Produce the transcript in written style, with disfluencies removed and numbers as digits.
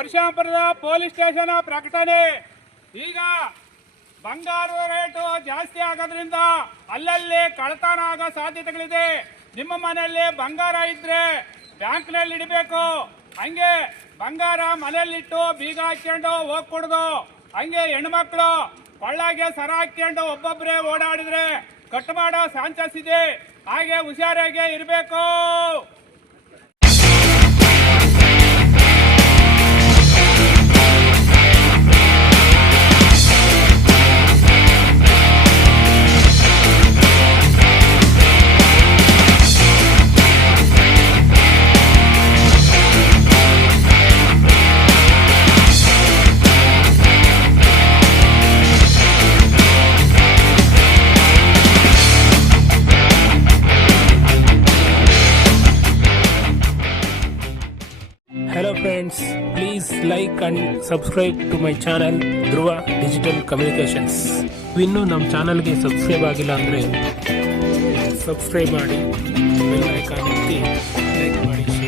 ಪರಶುರಾಂಪುರದ police station ಪ್ರಕಟಣೆ. ಈಗ ಬಂಗಾರದ ರೇಟು ಜಾಸ್ತಿ ಆಗೋದ್ರಿಂದ ಅಲ್ಲಲ್ಲಿ ಕಳ್ಳತನ ಆಗೋ ಸಾಧ್ಯತೆಗಳಿದೆ. ನಿಮ್ಮ ಮನೆಯಲ್ಲಿ ಬಂಗಾರ ಇದ್ರೆ ಬ್ಯಾಂಕ್ನಲ್ಲಿ ಇಡಬೇಕು. ಹಂಗೆ ಬಂಗಾರ ಮನೆಯಲ್ಲಿಟ್ಟು ಬೀಗ ಹಾಕ್ಕೊಂಡು ಹೋಗ್ಕೊಡುದು. ಹಂಗೆ ಹೆಣ್ಮಕ್ಳು ಕೊಳ್ಳಾಗೆ ಸರ ಹಾಕ್ಕೊಂಡು ಒಬ್ಬೊಬ್ಬರೇ ಓಡಾಡಿದ್ರೆ ಕಟ್ ಮಾಡೋ ಚಾನ್ಸಸ್ ಇದೆ. ಹಾಗೆ ಹುಷಾರಾಗೆ ಇರಬೇಕು. Hello friends, please like and subscribe to my channel Dhruva Digital Communications. ಇನ್ನೂ ನಮ್ಮ ಚಾನಲ್ಗೆ ಸಬ್ಸ್ಕ್ರೈಬ್ ಆಗಿಲ್ಲ ಅಂದರೆ ಸಬ್ಸ್ಕ್ರೈಬ್ ಮಾಡಿ, ಬೆಲ್ ಐಕಾನ್ ಒತ್ತಿ, ಲೈಕ್ ಮಾಡಿ.